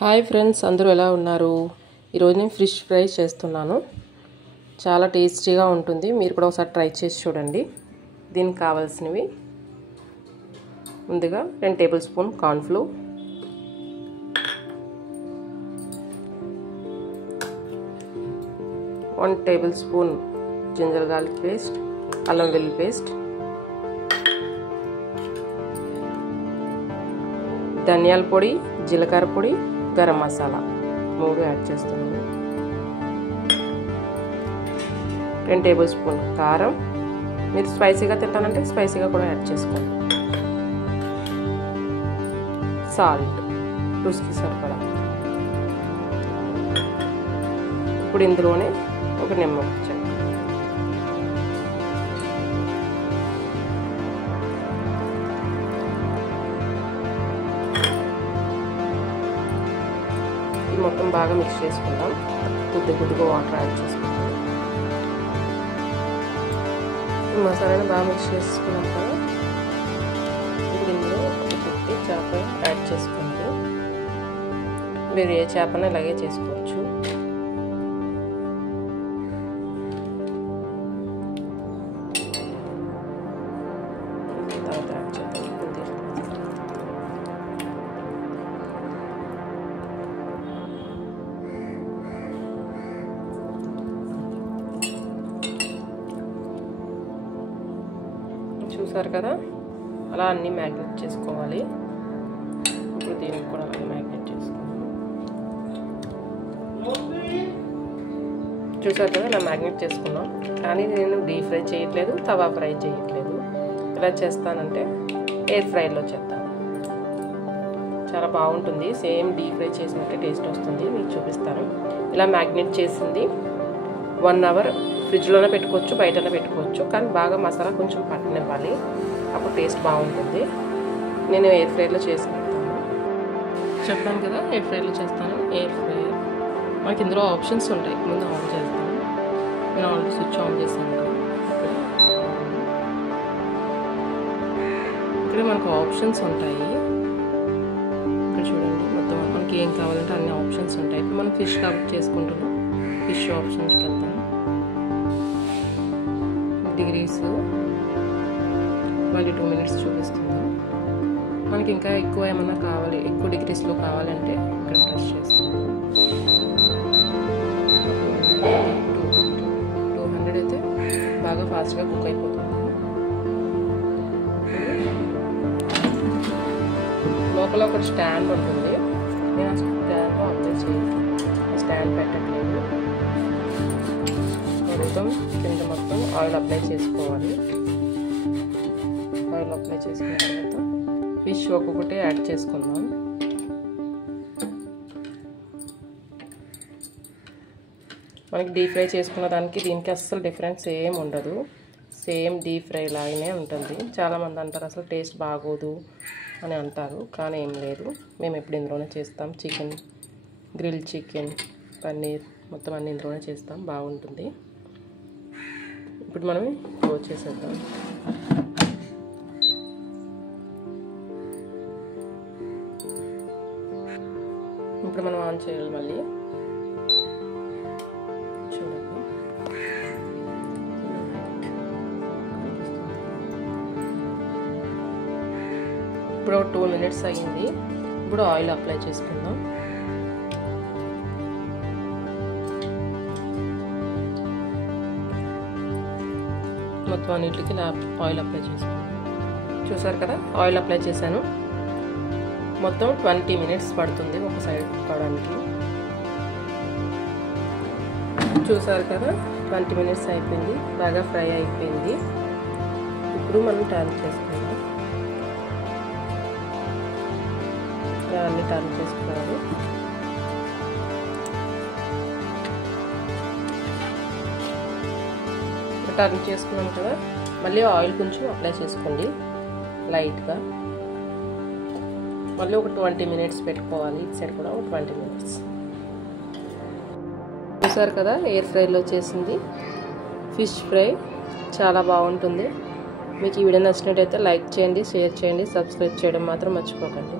Hi friends, అందరూ ఎలా ఉన్నారు? ఈరోజు నేను ఫిష్ ఫ్రై చేస్తున్నాను. చాలా టేస్టీగా ఉంటుంది. మీరు కూడా ఒకసారి ట్రై చేసి చూడండి. దీనికి కావాల్సినవి ముందుగా 2 tablespoon corn flour, 1 tablespoon ginger garlic paste, అల్లం వెల్లుల్లి పేస్ట్, ధనియాల పొడి, జీలకర్ర పొడి, గరం మసాలా 3 యాడ్ చేస్తున్నాను. 2 టేబుల్ స్పూన్ కారం, మీరు స్పైసీగా తింటానంటే స్పైసీగా కూడా యాడ్ చేసుకోండి. సాల్ట్ రుచికి సరిపడా. ఇప్పుడు ఇందులోనే ఒక నిమ్మకాయ చెక్క, మొత్తం బాగా మిక్స్ చేసుకుందాం. కొద్దిగా వాటర్ యాడ్ చేసుకుంటాం. ఈ మసాలాని బాగా మిక్స్ చేసుకున్నాం కదా, ఇప్పుడు ఇందులో ఒక చేప యాడ్ చేసుకోండి. మీరు ఏ చేపని ఇలాగే చేసుకోవచ్చు. తర్వాత యాడ్ చేద్దాం. చూసారు కదా, అలా అన్నీ మ్యాగ్నెట్ చేసుకోవాలి. ఇప్పుడు దీనికి కూడా అలాగే మ్యాగ్నెట్ చేసుకోవాలి. చూసారు కదా, ఇలా మ్యాగ్నెట్ చేసుకున్నాం. కానీ నేను డీప్ ఫ్రై చేయట్లేదు, తవా ఫ్రై చేయట్లేదు. ఇలా చేస్తానంటే ఎయిర్ ఫ్రైలో చేస్తాను. చాలా బాగుంటుంది. సేమ్ డీప్ ఫ్రై చేసినట్టే టేస్ట్ వస్తుంది. మీకు చూపిస్తాను. ఇలా మ్యాగ్నెట్ చేసింది 1 అవర్ ఫ్రిడ్జ్లోనే పెట్టుకోవచ్చు, బయటనే పెట్టుకోవచ్చు. కానీ బాగా మసాలా కొంచెం పట్టనివ్వాలి, అప్పుడు టేస్ట్ బాగుంటుంది. నేను ఎయిర్ ఫ్రైలో చేసుకుంటాను. చెప్పాను కదా, ఎయిర్ ఫ్రైలో చేస్తాను. ఎయిర్ ఫ్రై మనకి ఇందులో ఆప్షన్స్ ఉంటాయి. ముందు ఆన్ చేస్తాను. నేను ఆల్రెడీ స్విచ్ ఆన్ చేశాను. ఇక్కడ మనకు ఆప్షన్స్ ఉంటాయి. ఇక్కడ చూడండి, మొత్తం మనకి ఏం కావాలంటే అన్ని ఆప్షన్స్ ఉంటాయి. ఇప్పుడు మనం ఫిష్ కాబట్టి చేసుకుంటున్నాం. ఫిష్ ఆప్షన్స్కి వెళ్తాం. డిగ్రీస్ మళ్ళీ 2 మినిట్స్ చూపిస్తుంది. మనకి ఇంకా ఎక్కువ ఏమన్నా కావాలి, ఎక్కువ డిగ్రీస్లో కావాలంటే ఇక్కడ ప్రెస్ చేసుకుంటాం. 200 అయితే బాగా ఫాస్ట్గా కుక్ అయిపోతుంది. లోపల ఒక స్టాండ్ ఉంటుంది. నేను ఆ స్టాండ్లో అప్లై చేయాలి. స్టాండ్ పెట్టట్లేదు. మొత్తం కింద మొత్తం ఆయిల్ అప్లై చేసుకోవాలి. ఆయిల్ అప్లై చేసుకున్న తర్వాత ఫిష్ ఒక్కొక్కటి యాడ్ చేసుకుందాం. మనకి డీప్ ఫ్రై చేసుకున్న దానికి దీనికి అస్సలు డిఫరెన్స్ ఏం ఉండదు. సేమ్ డీప్ ఫ్రై లాగానే ఉంటుంది. చాలామంది అంటారు అసలు టేస్ట్ బాగోదు అని అంటారు, కానీ ఏం లేదు. మేము ఎప్పుడు ఇందులోనే చేస్తాం. చికెన్, గ్రిల్ చికెన్, పన్నీర్ మొత్తం అన్ని ఇందులోనే చేస్తాం. బాగుంటుంది. ఇప్పుడు మనం క్లోజ్ చేసేద్దాం. ఇప్పుడు మనం ఆన్ చేయాలి. మళ్ళీ చూడండి, ఇప్పుడు 2 మినిట్స్ అయ్యింది. ఇప్పుడు ఆయిల్ అప్లై చేసుకుందాం. మొత్తం అన్నిటికి ఆయిల్ అప్లై చేసుకున్నాను. చూసారు కదా, ఆయిల్ అప్లై చేశాను. మొత్తం 20 మినిట్స్ పడుతుంది ఒక సైడ్ కావడానికి. చూసారు కదా, 20 మినిట్స్ అయిపోయింది. బాగా ఫ్రై అయిపోయింది. ఇప్పుడు మనం టర్న్ చేసుకుందాం. అన్నీ టర్న్ చేసుకోవాలి. టర్న్ చేసుకున్నాం కదా, మళ్ళీ ఆయిల్ కొంచెం అప్లై చేసుకోండి లైట్గా. మళ్ళీ ఒక 20 మినిట్స్ పెట్టుకోవాలి. ఇటు సైడ్ కూడా ఒక 20 మినిట్స్. చూసారు కదా, ఎయిర్ ఫ్రైలో చేసింది ఫిష్ ఫ్రై చాలా బాగుంటుంది. మీకు ఈ వీడియో నచ్చినట్టయితే లైక్ చేయండి, షేర్ చేయండి, సబ్స్క్రైబ్ చేయడం మాత్రం మర్చిపోకండి.